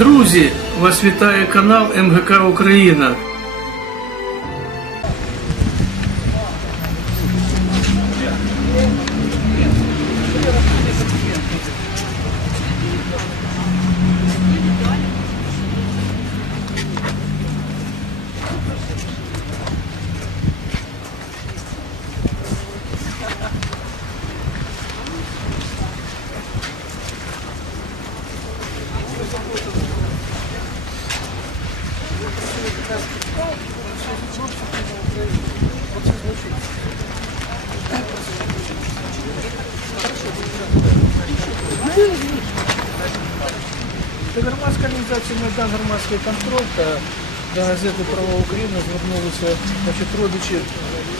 Друзі, вас вітає канал МГК Україна. До громадської організації Майдан громадський контроль та до газети Права Україна звернулися значить, родичі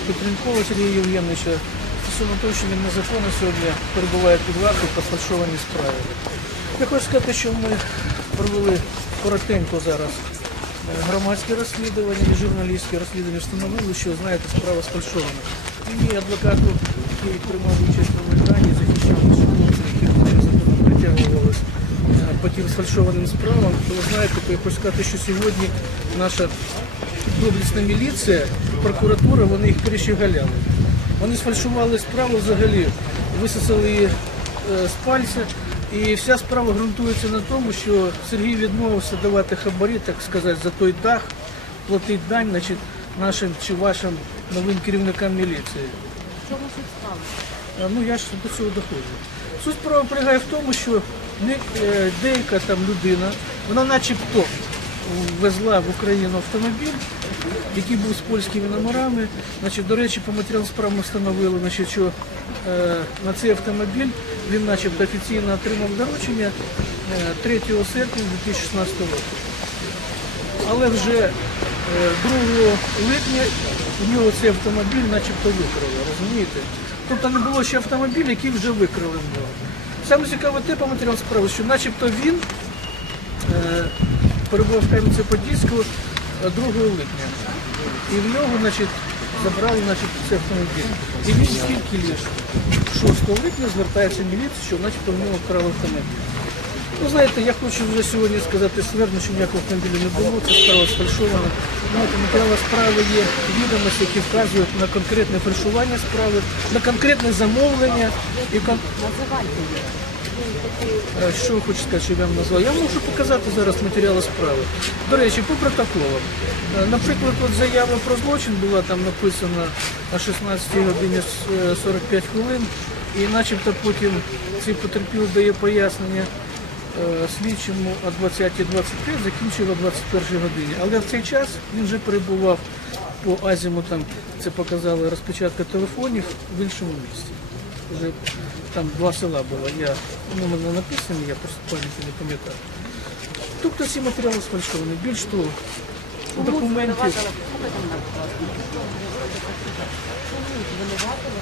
Петренкова Сергія Євгеновича стосовно того, що він незаконно сьогодні перебуває під вартою по сфальшованій справі. Я хочу сказати, що ми провели коротенько зараз громадське розслідування і журналістське розслідування встановили, що знаєте, справа сфальшована. І мій адвокат, який приймав участь у Майдані, захищав наші хлопці, які незаконно притягувалися е, по тим сфальшованим справам, то знаєте, то я хочу сказати, що сьогодні наша доблісна міліція, прокуратура, вони їх перещеголяли. Вони сфальшували справу взагалі, висосали її е, з пальця. І вся справа ґрунтується на тому, що Сергій відмовився давати хабарі, так сказати, за той дах, платить дань значить, нашим чи вашим новим керівникам міліції. Чому суть справа? Ну я ж до цього доходжу. Суть справа полягає в тому, що е, деяка там людина, вона начебто везла в Україну автомобіль, який був з польськими номерами. Значить, до речі, по матеріалу справи ми встановили, значить, що е, на цей автомобіль він начебто офіційно отримав доручення е, 3 серпня 2016 року. Але вже е, 2 липня у нього цей автомобіль начебто викрали, розумієте? Тобто не було ще автомобіля, який вже викрали в нього. Саме цікаве те по матеріалу справи, що начебто він е, перебував в е, 2 липня. І в нього, значить, забрали значить, цей автомобіль. І він скільки лише 6 липня звертається міліція, що начебто в нього вкрали автомобіль. Ну, знаєте, я хочу вже сьогодні сказати ствердно, що ніякого автомобіля не було, це справа сфальшована. Знаєте, матеріали справи є відомості, які вказують на конкретне фальшування справи, на конкретне замовлення і кон... Е, Що хочете сказати, що я вам назвав? Я можу показати зараз матеріали справи. До речі, по протоколам. Е, Наприклад, от заява про злочин була там написана о 16 годині е, 45 хвилин, і начебто потім цей потерпілий дає пояснення е, слідчому о 20.25, закінчив о 21 годині. Але в цей час він вже перебував по азімутам, це показала розпечатка телефонів в іншому місці вже там два села було. Я ну, мене написані, я просто пам'яті не пам'ятаю. Тобто ці матеріали сфальшовані. Більш того, у документів. Слухайте мене, будь ласка. Чому звинуватили?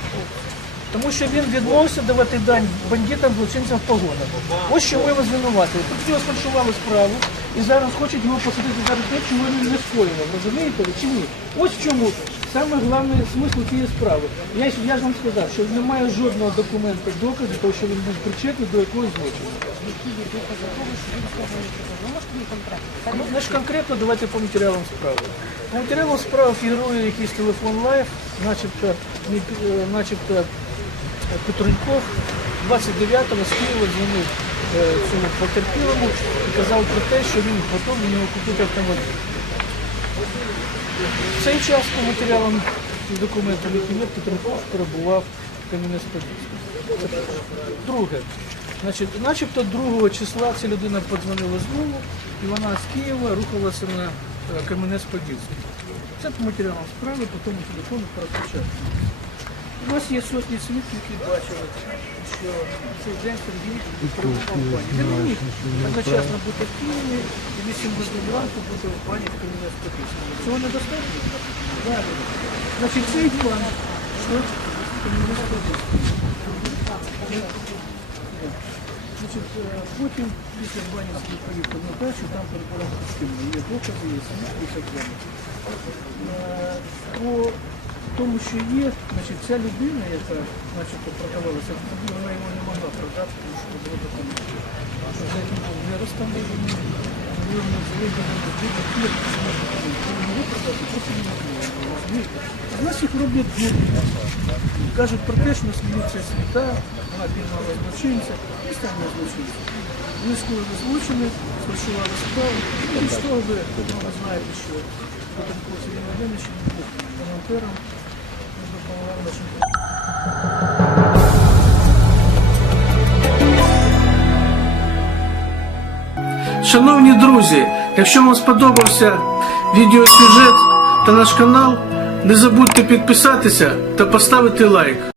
Тому що він відмовився давати дань бандитам, злочинцям в погонах. Ось що ми його звинуватили. Тут його сфальшували справу і зараз хочуть його посадити за те, чого він не скоював. Розумієте чи ні? Ось чому саме головний смисл цієї справи. Я, я ж вам сказав, що немає жодного документу доказу, того, що він був причетний до якогось злочину. Ну, значить, конкретно давайте по матеріалам справи. По матеріалам справи фігурує якийсь телефон лайф, начебто, е, начебто е, Петруньков 29-го з Києва дзвонив е, цьому потерпілому і казав про те, що він готовий у нього купити автомобіль. Цей час по матеріалам і документам, які є, Петрунков перебував в Кам'янець-Подільському. Друге, значить, начебто 2 числа ця людина подзвонила знову, і вона з Києва рухалася на е, Кам'янець-Подільський. Це по матеріалам справи, по тому телефону переключати. У нас є сотні свідків, які бачили, що цей день Сергій перебував в міг одночасно бути в Києві і 8 годин ранку бути в пані в Кам'янець-Подільському. Цього недостатньо? Значить, цей план, що Кам'янець-Подільський. Значить, е, потім після Банівської поїхав на дачу, там перебував активно. Є докази, є свідки і так. Тому, що є, значить, ця людина, яка начебто продавалася вона його не могла продати, тому що не було документів. Не заведені до пір, ви продати, просто не нас їх роблять дурно. Кажуть про те, що нас міліція свята, вона піймала злочинця, і стане злочинця. Вони скоїли злочини, сфальшували справу, і з того ви, знаєте, що Петренко Сергій Володимирович був волонтером, допомагав нашим Шановні друзі, якщо вам сподобався відеосюжет та наш канал, не забудьте підписатися та поставити лайк.